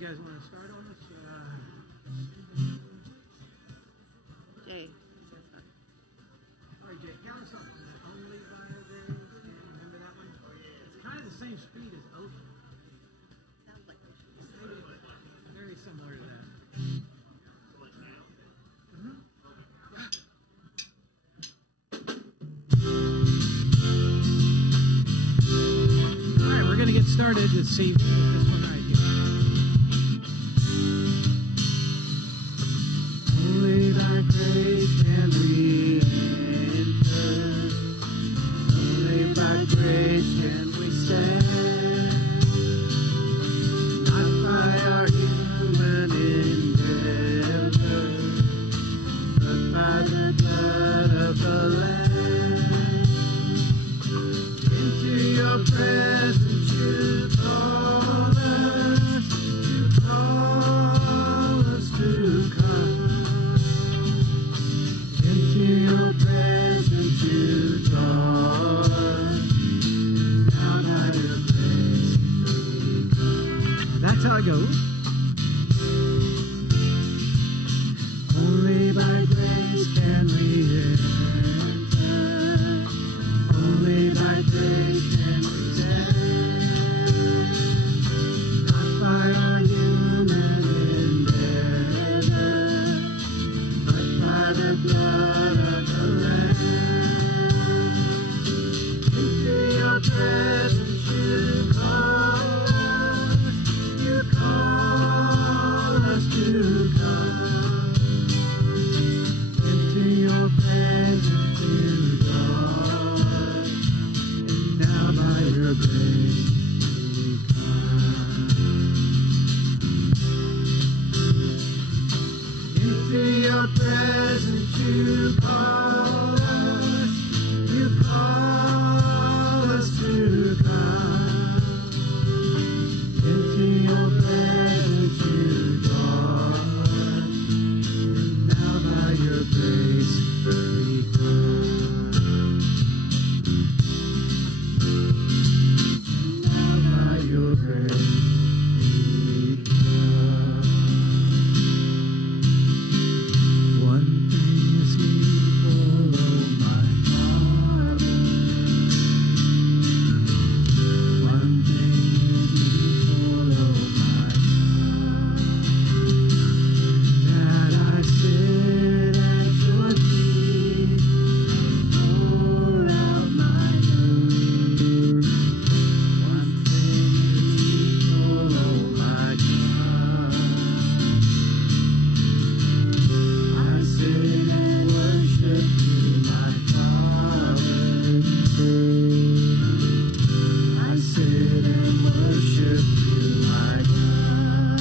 guys want to start on this? Jay. All right, Jay, count us up on that. Only by a grace. Remember that one? It's kind of the same speed as Ocean. Sounds like Ocean. Very similar to that. All right, we're going to get started this evening with this one right here. Only by grace can we enter. Only by grace can we stand. Not by our human endeavor, but by the blood of the Lamb. Into your presence you call us. You call us to come. Into your presence you draw us. Now by your grace we come. That's how it goes. Only by grace can we enter. Only by grace can we stand. Not by our human endeavor, but by the blood of the Lamb. Into your presence you call us. You call us to come. Into your presence you draw us. And now by your grace we come. Into your presence you call us. You call us to come. Into your presence you draw us. And now by your grace we come. And now by your grace we come. One thing is needful, oh my Father. One thing is needful, oh my God. That I sit at your feet, pour out my love. One thing is needful, oh my God. I sit and worship you, my Father. I sit and worship you, my God.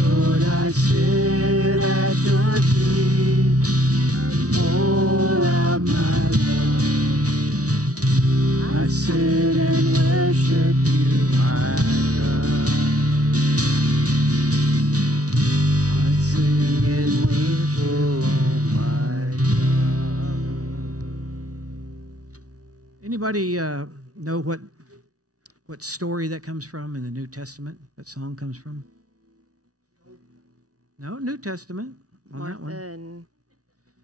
Lord, I sit at your feet, pour out my love. I sit and worship you, my God. My sin is needful, oh my God. Anybody know what story that comes from in the New Testament? That song comes from? No, New Testament on that Martha one.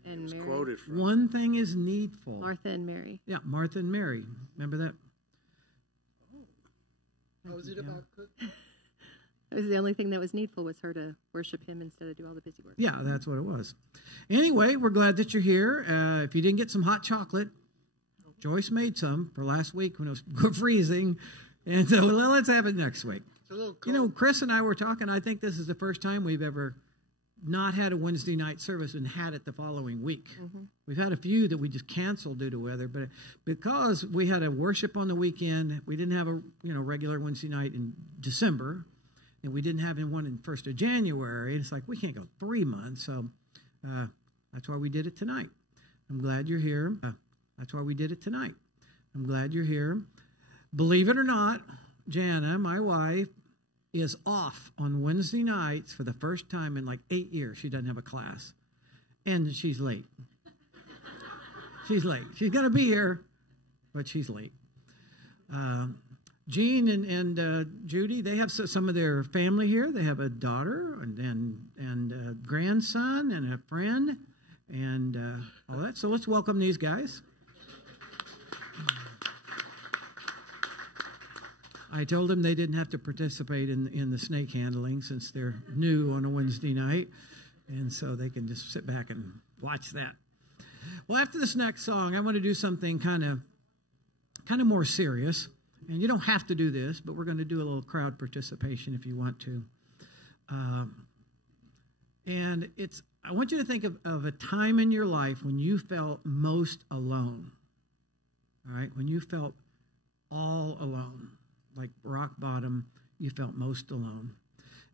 and It's Mary. quoted from. One thing is needful. Martha and Mary. Yeah, Martha and Mary. Remember that? How is it about cooking? It was the only thing that was needful was her to worship him instead of do all the busy work. Yeah, that's what it was. Anyway, we're glad that you're here. If you didn't get some hot chocolate, Joyce made some for last week when it was freezing. And so let's have it next week. It's a little cold. You know, Chris and I were talking. I think this is the first time we've ever not had a Wednesday night service and had it the following week. Mm-hmm. We've had a few that we just canceled due to weather, but because we had a worship on the weekend, we didn't have a regular Wednesday night in December, and we didn't have one in 1st of January. It's like we can't go 3 months, so that's why we did it tonight. I'm glad you're here. That's why we did it tonight. I'm glad you're here. Believe it or not, Jana, my wife, is off on Wednesday nights for the first time in like 8 years. She doesn't have a class. And she's late. She's late. She's going to be here, but she's late. Jean and Judy, they have some of their family here. They have a daughter and a grandson and a friend and all that. So let's welcome these guys. I told them they didn't have to participate in the snake handling since they're new on a Wednesday night, and so they can just sit back and watch that. Well, after this next song, I want to do something kind of more serious. And you don't have to do this, but we're going to do a little crowd participation if you want to. And I want you to think of a time in your life when you felt most alone. All right? When you felt all alone, like rock bottom, you felt most alone.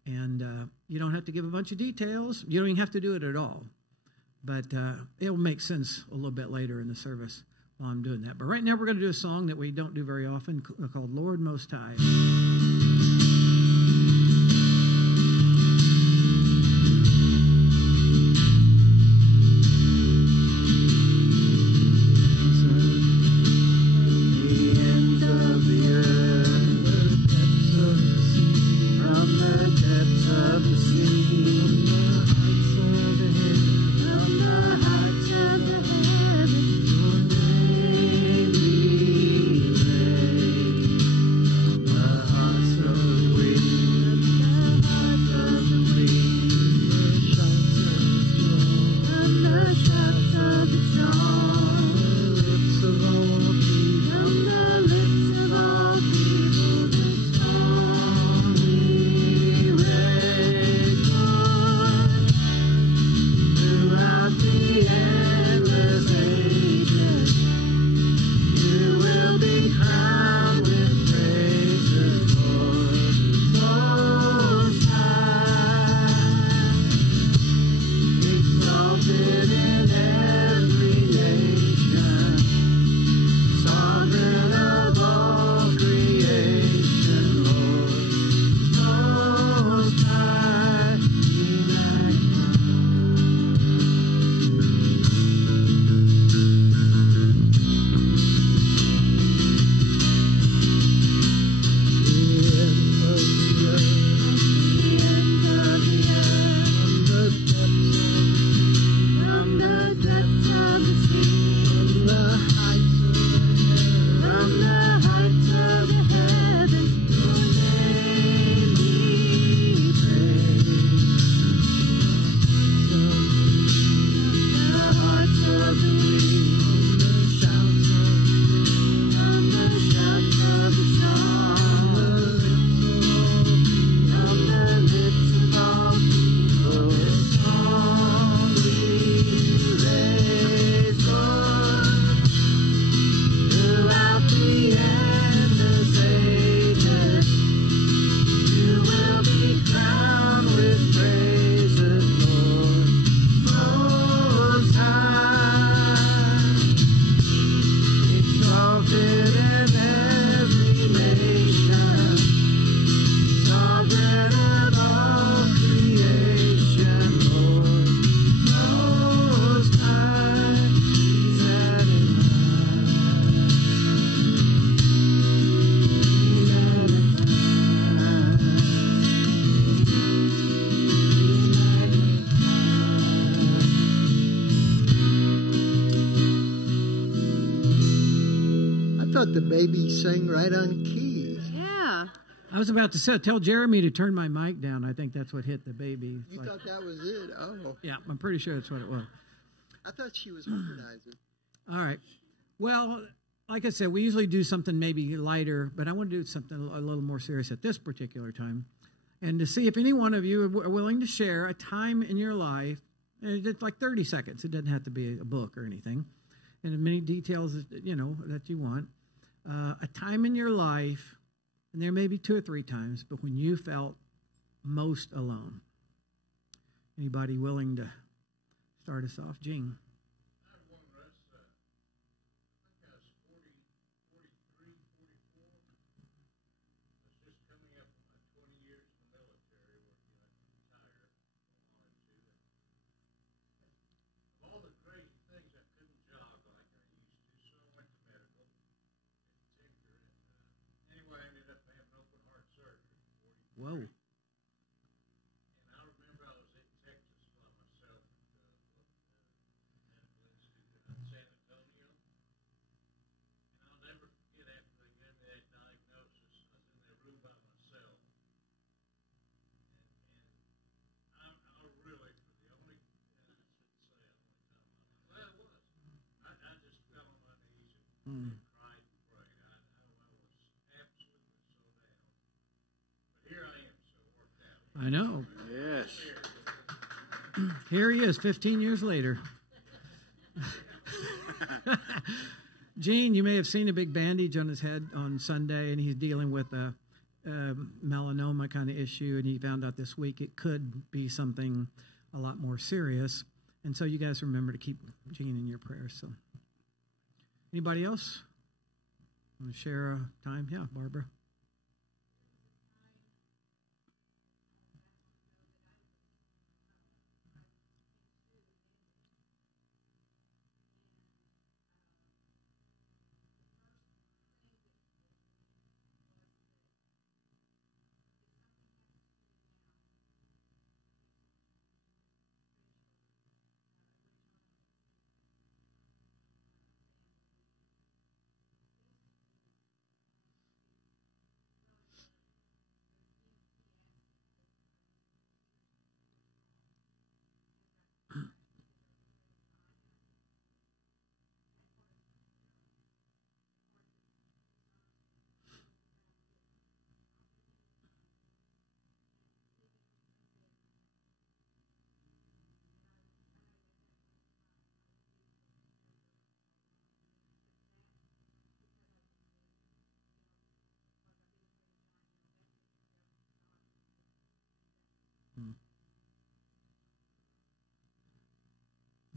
And you don't have to give a bunch of details. You don't even have to do it at all. But it'll make sense a little bit later in the service while I'm doing that. But right now we're going to do a song that we don't do very often called Lord Most High. The baby sang right on key. Yeah. I was about to say, tell Jeremy to turn my mic down. I think that's what hit the baby. You thought that was it? Oh. Yeah, I'm pretty sure that's what it was. I thought she was harmonizing. All right. Well, like I said, we usually do something maybe lighter, but I want to do something a little more serious at this particular time. And to see if any one of you are willing to share a time in your life, and it's like 30 seconds. It doesn't have to be a book or anything. And as many details that you want. A time in your life, and there may be 2 or 3 times, but when you felt most alone. Anybody willing to start us off? Gene. Anyway, I ended up Mm. I know. Yes. Here he is, 15 years later. Gene, you may have seen a big bandage on his head on Sunday, and he's dealing with a melanoma kind of issue, and he found out this week it could be something a lot more serious. And so you guys remember to keep Gene in your prayers. So, anybody else want to share a time? Yeah, Barbara.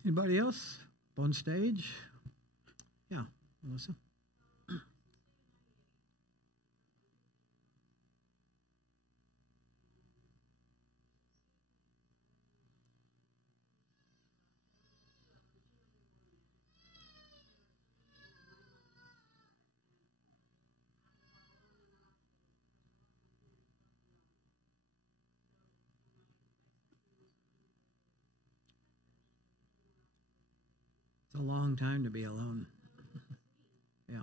Anybody else on stage? Yeah, Melissa. It's a long time to be alone. Yeah.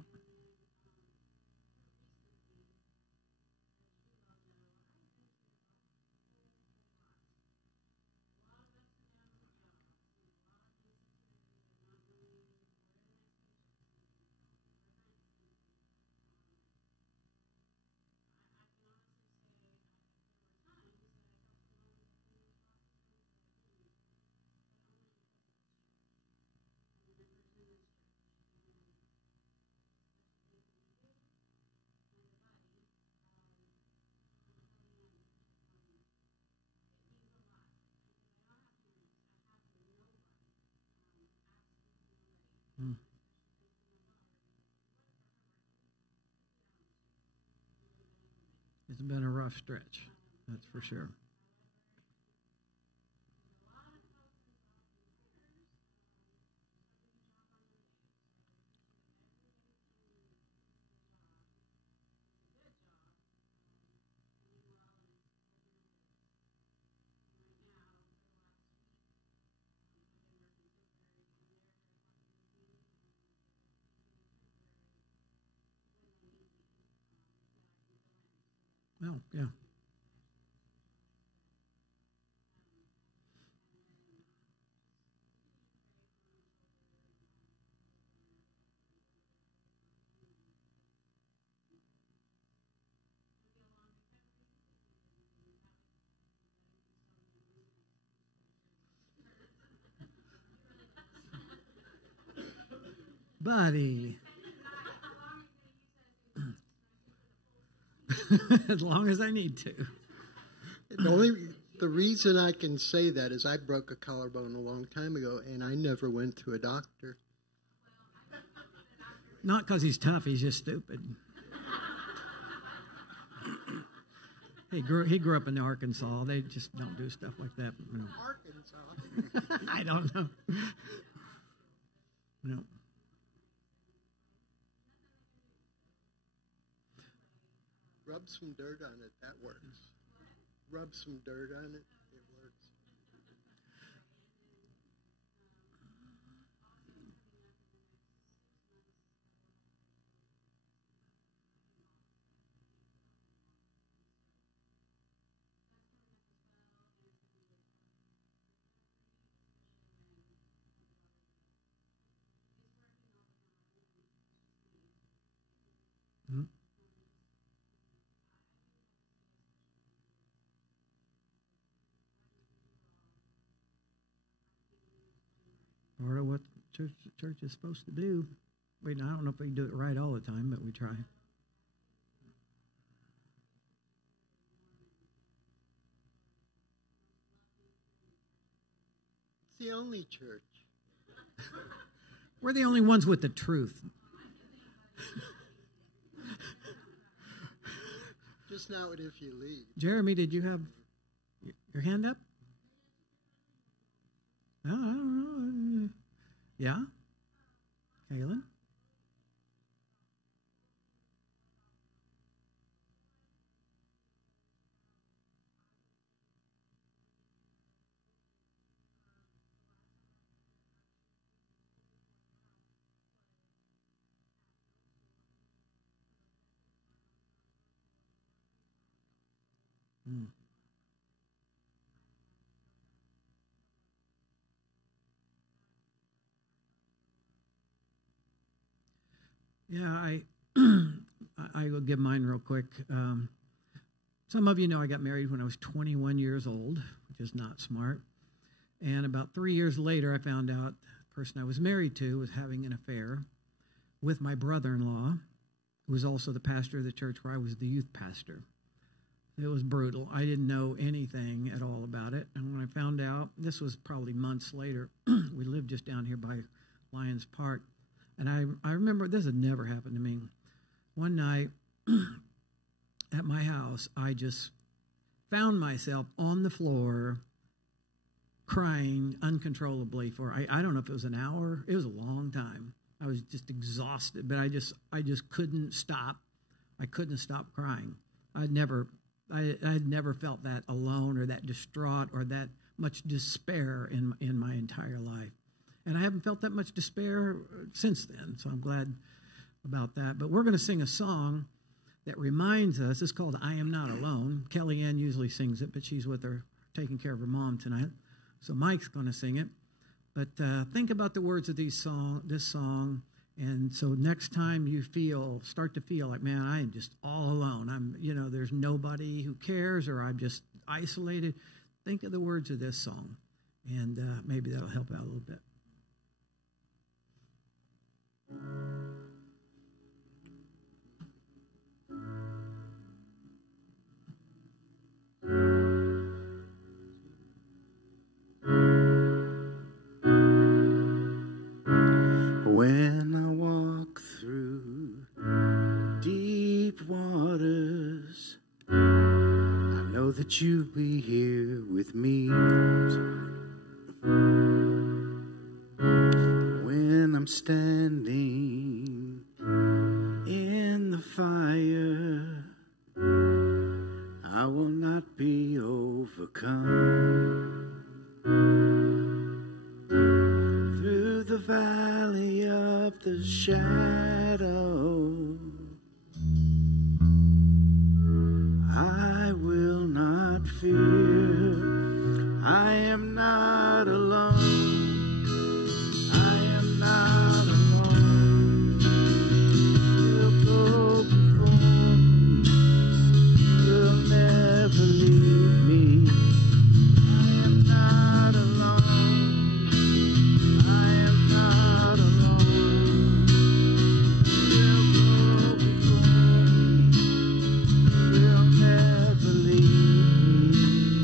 Mm. It's been a rough stretch, that's for sure. Oh, yeah. Buddy. As long as I need to. The reason I can say that is I broke a collarbone a long time ago, and I never went to a doctor. Not because he's tough, he's just stupid. He grew up in Arkansas. They just don't do stuff like that. You know. Arkansas? I don't know. No. Rub some dirt on it. That works. Rub some dirt on it. It works. Part of what church is supposed to do. I don't know if we do it right all the time, but we try. It's the only church. We're the only ones with the truth. Just not if you leave. Jeremy, did you have your hand up? No, I don't know. Yeah? Kaylin? Mm. Yeah, I will give mine real quick. Some of you know I got married when I was 21 years old, which is not smart. And about 3 years later, I found out the person I was married to was having an affair with my brother-in-law, who was also the pastor of the church where I was the youth pastor. It was brutal. I didn't know anything at all about it. And when I found out, this was probably months later, we lived just down here by Lions Park. And I remember, this had never happened to me. One night at my house, I just found myself on the floor crying uncontrollably for, I don't know if it was an hour. It was a long time. I was just exhausted, but I just couldn't stop. I couldn't stop crying. I'd never felt that alone or that distraught or that much despair in my entire life. And I haven't felt that much despair since then, so I'm glad about that. But we're going to sing a song that reminds us. It's called I Am Not Alone. Kelly Ann usually sings it, but she's with her, taking care of her mom tonight. So Mike's going to sing it. But think about the words of this song. And so next time you start to feel like, man, I am just all alone. There's nobody who cares, or I'm just isolated. Think of the words of this song, and maybe that'll help out a little bit. When I walk through deep waters, I know that you'll be here with me. When I'm standing in the fire, I will not be overcome. Through the valley of the shadow, I will not fear. I am not alone. I am not alone. You'll go before me. You'll never leave me. I am not alone. I am not alone. You'll go before me. You'll never leave me.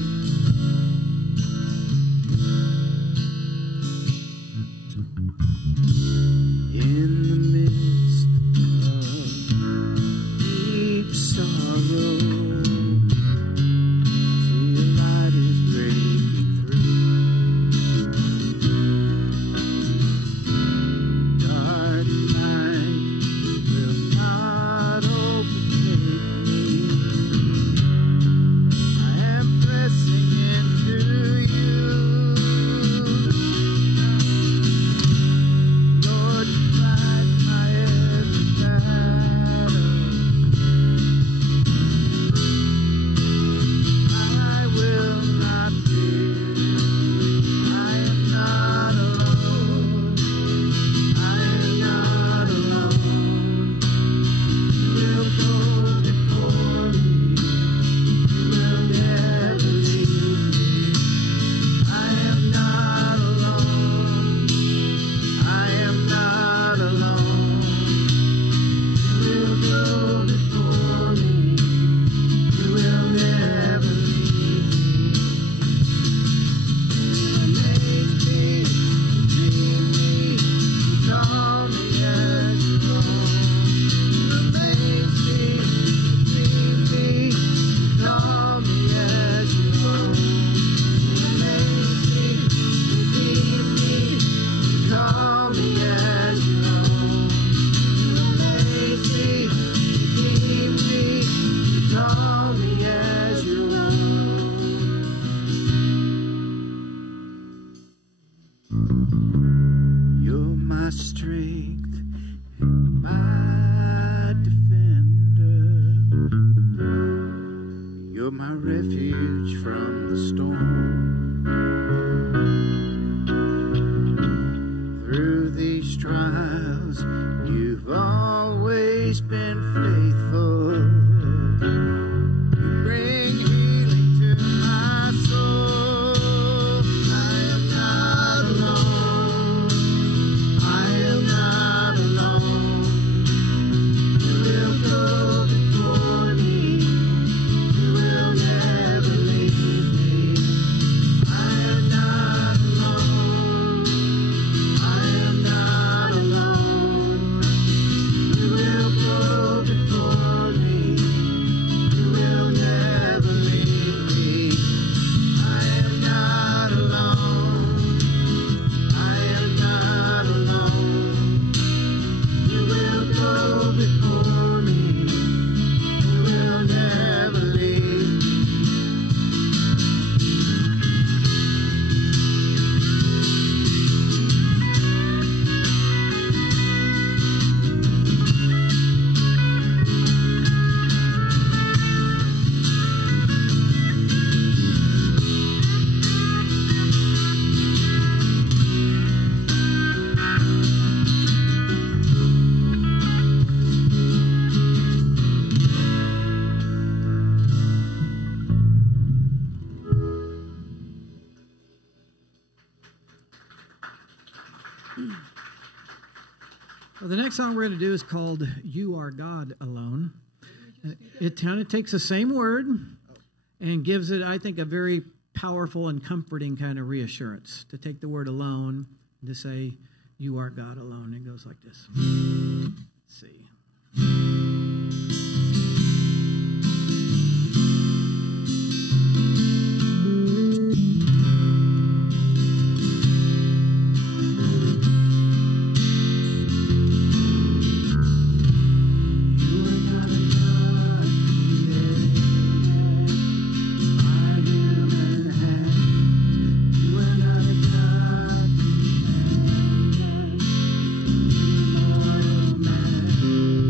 refuge from the storm. Through these trials, you've always been faithful. You bring healing to my soul. I am not alone. I am not alone. You will go before me. You will never leave me. I am not alone. I am not alone. You will go before me. You will never leave me. I am not alone. I am not alone. You will go before me. You will never leave me. Well, the next song we're going to do is called You Are God Alone. It kind of takes the same word and gives it, I think, a very powerful and comforting kind of reassurance. To take the word alone and to say, You are God alone. It goes like this. Let's see. You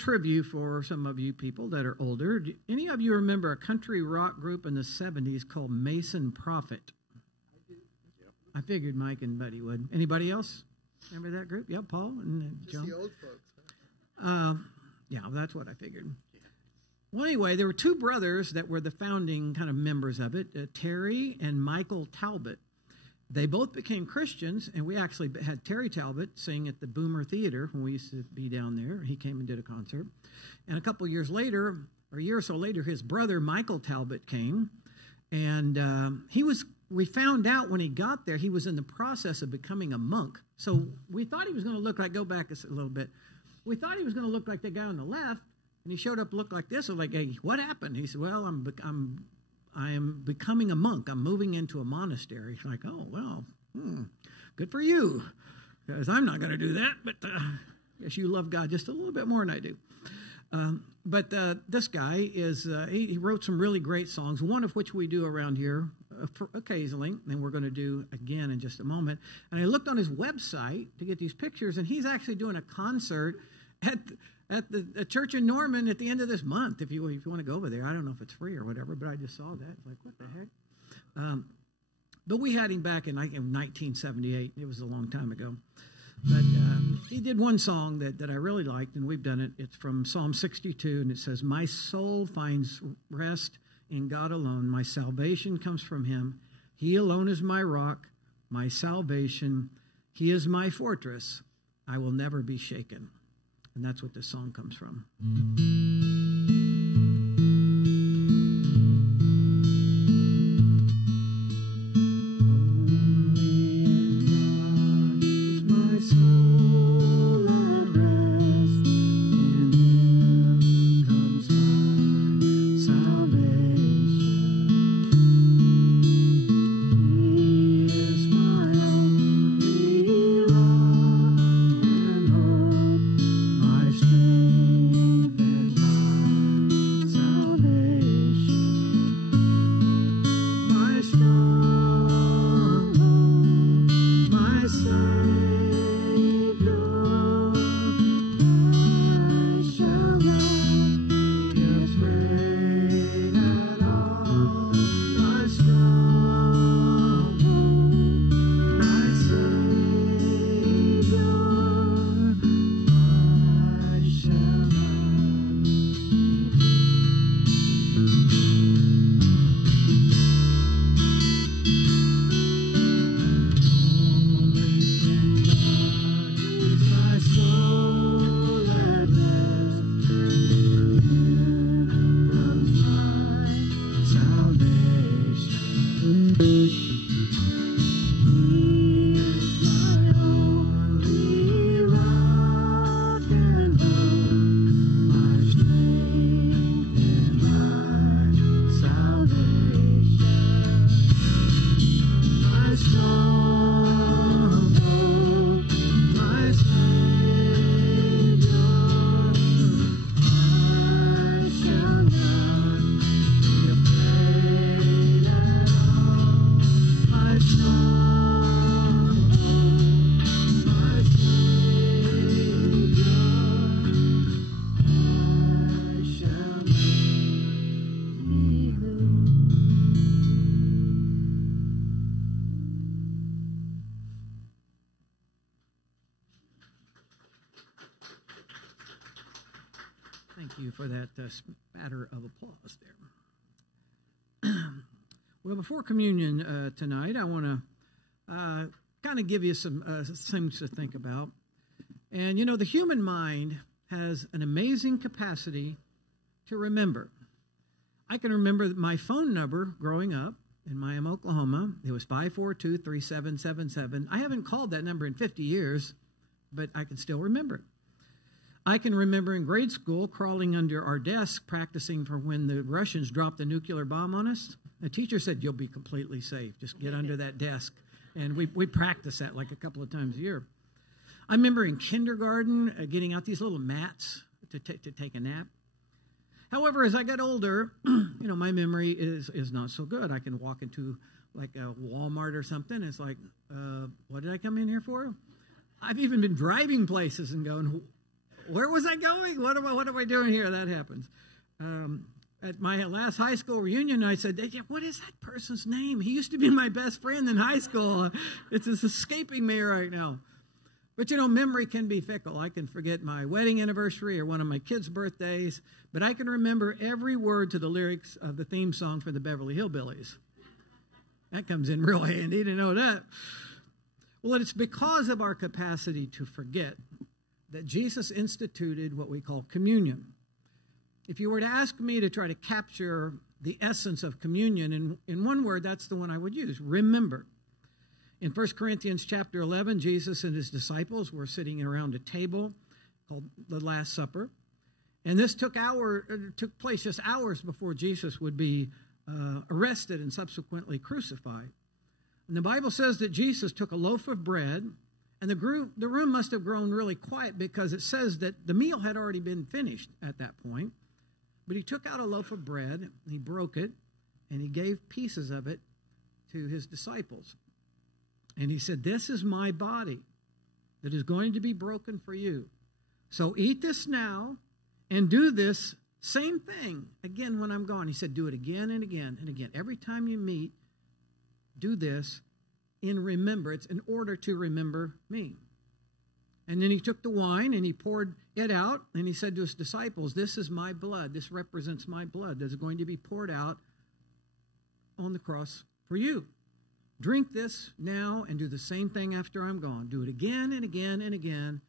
trivia for some of you people that are older. Do any of you remember a country rock group in the 70s called Mason Prophet? I figured Mike and Buddy would. Anybody else remember that group? Yeah, Paul and Just John. the old folks, huh? Yeah, that's what I figured. Well, anyway, there were two brothers that were the founding kind of members of it, Terry and Michael Talbot. They both became Christians, and we actually had Terry Talbot sing at the Boomer Theater when we used to be down there. He came and did a concert. And a couple years later, or a year or so later, his brother Michael Talbot came, and we found out when he got there, he was in the process of becoming a monk. So we thought he was going to look like, go back a little bit, we thought he was going to look like the guy on the left, and he showed up looked like this. I was like, hey, what happened? He said, well, I am becoming a monk. I'm moving into a monastery. It's like, oh, well, good for you, because I'm not going to do that, but I guess you love God just a little bit more than I do. But this guy he wrote some really great songs, one of which we do around here occasionally, and we're going to do again in just a moment. And I looked on his website to get these pictures, and he's actually doing a concert at the church in Norman at the end of this month. If you want to go over there, I don't know if it's free or whatever, but I just saw that. It's like, what the heck? But we had him back in 1978. It was a long time ago. But he did one song that I really liked, and we've done it. It's from Psalm 62, and it says, my soul finds rest in God alone. My salvation comes from him. He alone is my rock, my salvation. He is my fortress. I will never be shaken. And that's what this song comes from. Thank you for that spatter of applause there. Well, before communion tonight, I want to kind of give you some things to think about. And, you know, the human mind has an amazing capacity to remember. I can remember my phone number growing up in Miami, Oklahoma. It was 542-3777. I haven't called that number in 50 years, but I can still remember it. I can remember in grade school crawling under our desk practicing for when the Russians dropped the nuclear bomb on us. The teacher said, you'll be completely safe. Just get under that desk. And we practiced that like a couple of times a year. I remember in kindergarten getting out these little mats to take a nap. However, as I got older, you know, my memory is not so good. I can walk into like a Walmart or something. It's like, what did I come in here for? I've even been driving places and going, Where was I going? What am I doing here? That happens. At my last high school reunion, I said, what is that person's name? He used to be my best friend in high school. It's just escaping me right now. But, memory can be fickle. I can forget my wedding anniversary or one of my kids' birthdays, but I can remember every word to the lyrics of the theme song for the Beverly Hillbillies. That comes in real handy to know that. Well, it's because of our capacity to forget that Jesus instituted what we call communion. If you were to ask me to try to capture the essence of communion in one word, that's the one I would use: remember. In 1 Corinthians chapter 11, Jesus and his disciples were sitting around a table called the Last Supper. And this took place just hours before Jesus would be arrested and subsequently crucified. And the Bible says that Jesus took a loaf of bread, and the room must have grown really quiet because it says that the meal had already been finished at that point. But he took out a loaf of bread, and he broke it, and he gave pieces of it to his disciples. And he said, "This is my body that is going to be broken for you. So eat this now and do this same thing again when I'm gone." He said, do it again and again and again. Every time you meet, do this in remembrance, in order to remember me. And then he took the wine and he poured it out, and he said to his disciples, "This is my blood. This represents my blood that is going to be poured out on the cross for you. Drink this now and do the same thing after I'm gone. Do it again and again and again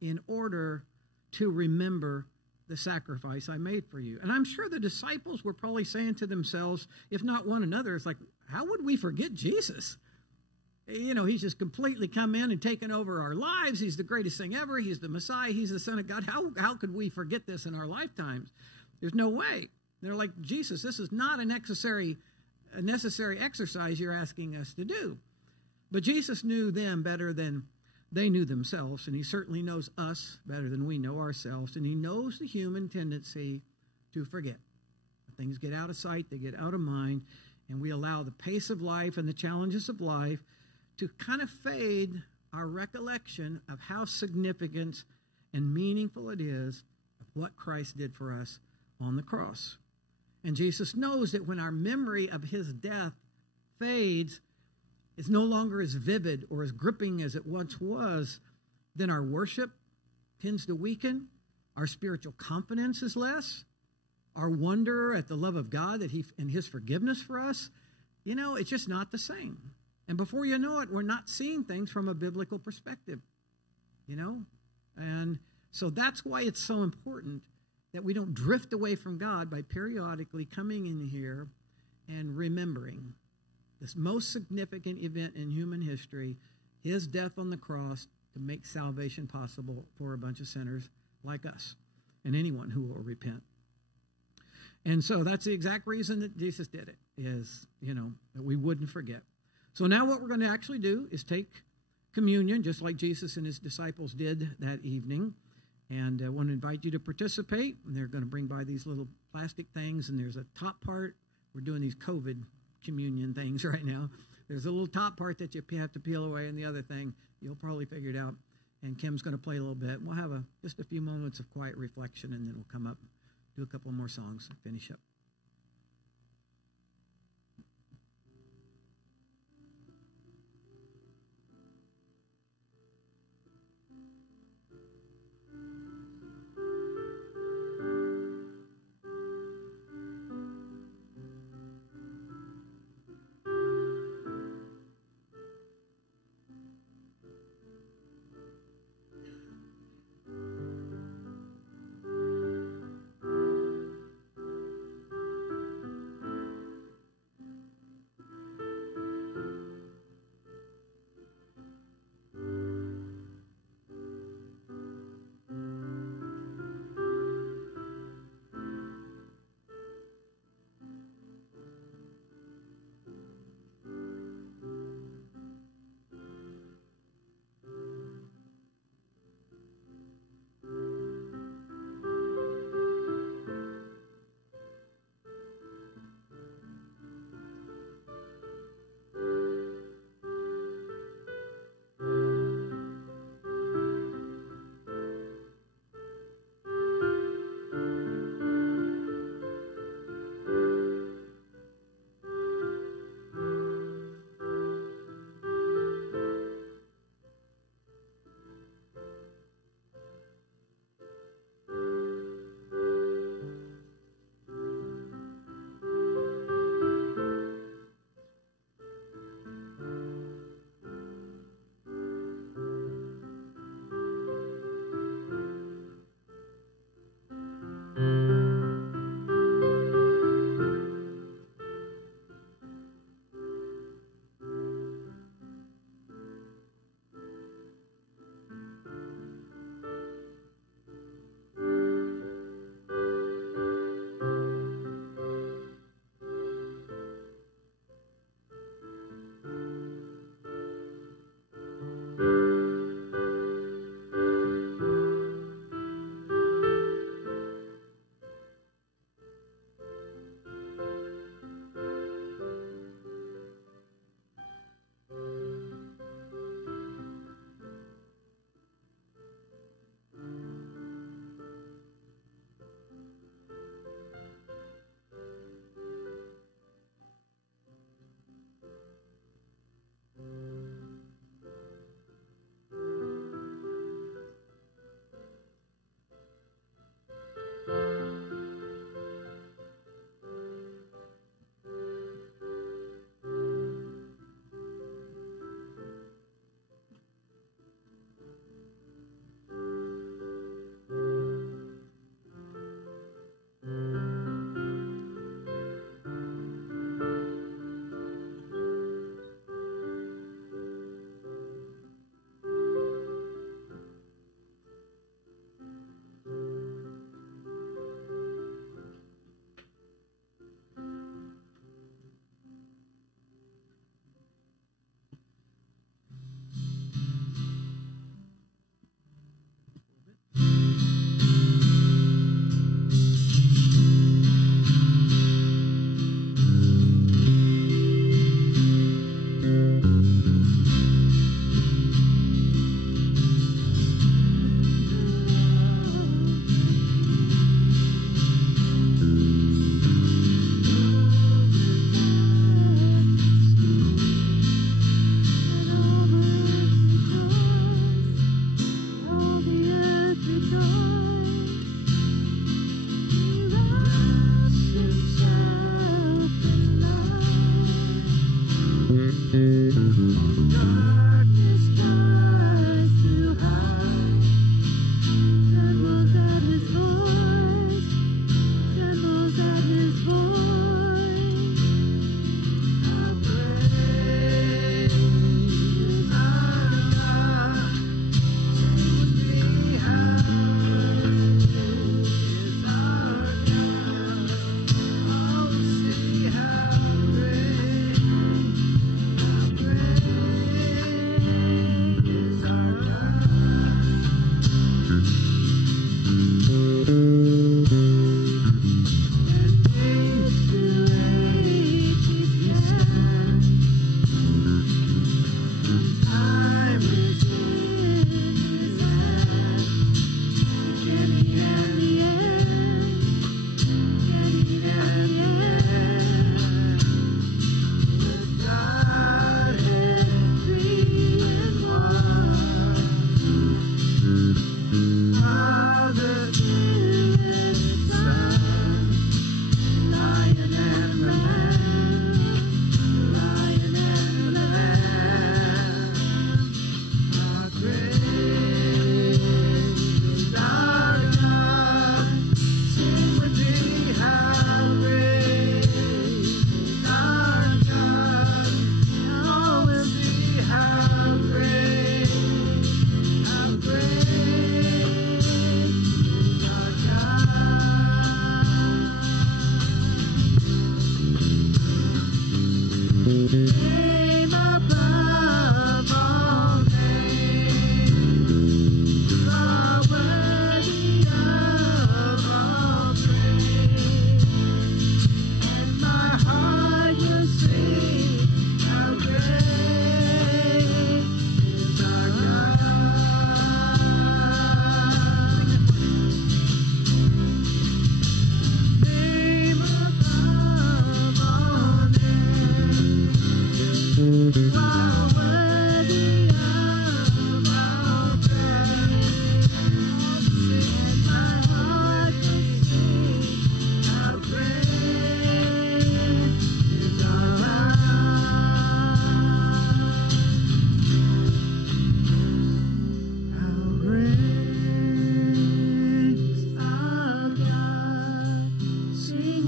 in order to remember the sacrifice I made for you." And I'm sure the disciples were probably saying to themselves, if not one another, it's like, how would we forget Jesus? He's just completely come in and taken over our lives. He's the greatest thing ever. He's the Messiah. He's the Son of God. How could we forget this in our lifetimes? There's no way. They're like, Jesus, this is not a necessary exercise you're asking us to do. But Jesus knew them better than they knew themselves, and he certainly knows us better than we know ourselves, and he knows the human tendency to forget. Things get out of sight, they get out of mind, and we allow the pace of life and the challenges of life to kind of fade our recollection of how significant and meaningful it is of what Christ did for us on the cross. And Jesus knows that when our memory of his death fades, it's no longer as vivid or as gripping as it once was, then our worship tends to weaken, our spiritual confidence is less, our wonder at the love of God that and his forgiveness for us, it's just not the same. And before you know it, we're not seeing things from a biblical perspective, And so that's why it's so important that we don't drift away from God by periodically coming in here and remembering this most significant event in human history, his death on the cross to make salvation possible for a bunch of sinners like us and anyone who will repent. And so that's the exact reason that Jesus did it, is, that we wouldn't forget. So now what we're going to actually do is take communion, just like Jesus and his disciples did that evening. And I want to invite you to participate. And they're going to bring by these little plastic things, and there's a top part. We're doing these COVID communion things right now. There's a little top part that you have to peel away, and the other thing, you'll probably figure it out. And Kim's going to play a little bit. We'll have just a few moments of quiet reflection, and then we'll come up, do a couple more songs, and finish up.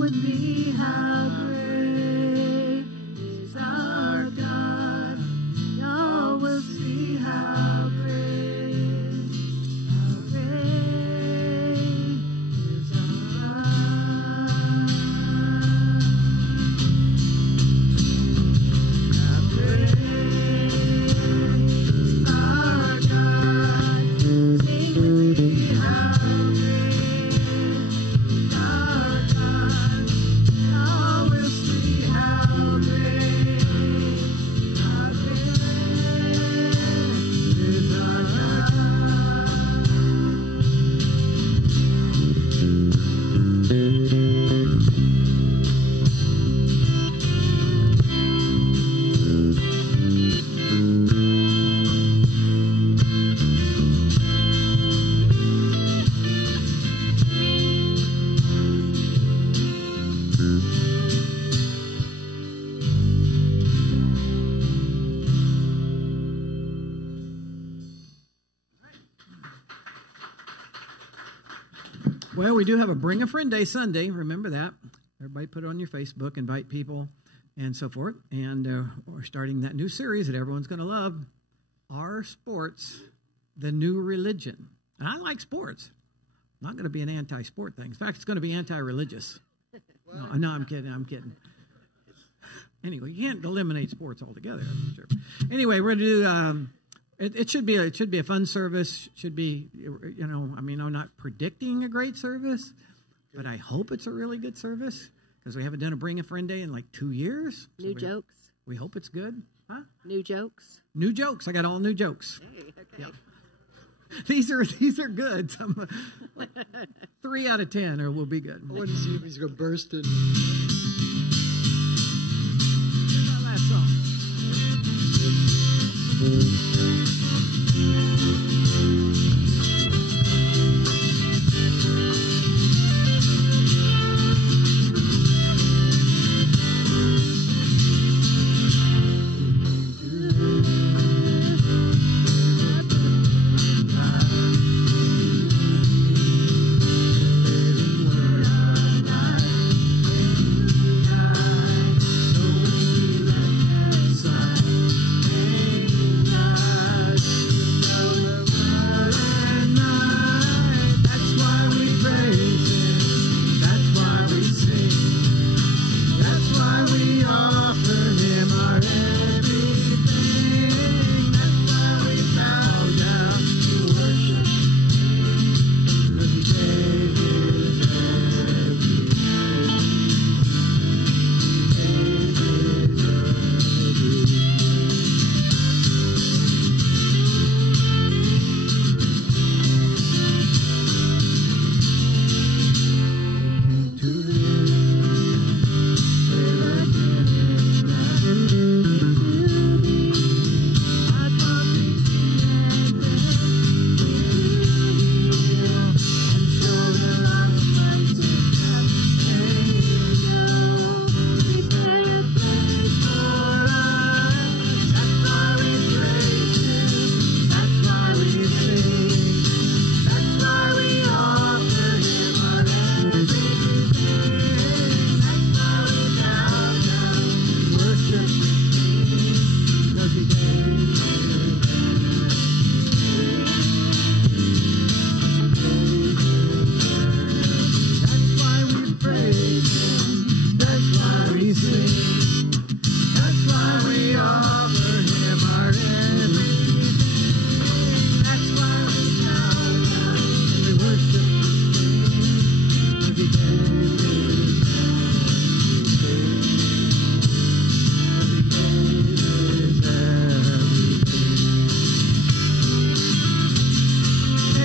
with me, how great is our God. Y'all will see how great is our Well, we do have a Bring a Friend Day Sunday. Remember that. Everybody put it on your Facebook, invite people, and so forth. And we're starting that new series that everyone's going to love, Our Sports, the New Religion. And I like sports. I'm not going to be an anti-sport thing. In fact, it's going to be anti-religious. No, I'm kidding. Anyway, you can't eliminate sports altogether. That's for sure. Anyway, we're going to do... It should be a fun service. Should be, I'm not predicting a great service, but I hope it's a really good service because we haven't done a Bring a Friend Day in like 2 years. New jokes. We hope it's good. Huh? New jokes. New jokes. I got all new jokes. Hey, okay. Yeah. These are good. 3 out of 10 will be good. I want to see if he's going to burst in. That song.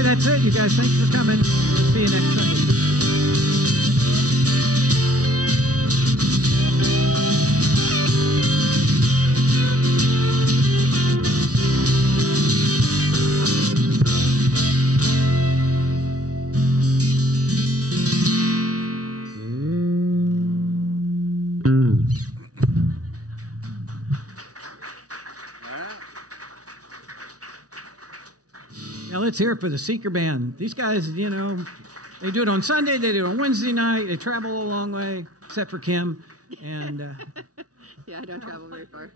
That's it, you guys. Thanks for coming. See you next Sunday. Let's hear it for the Seeker Band. These guys, They do it on Sunday. They do it on Wednesday night. They travel a long way, except for Kim. And Yeah, I don't travel very far.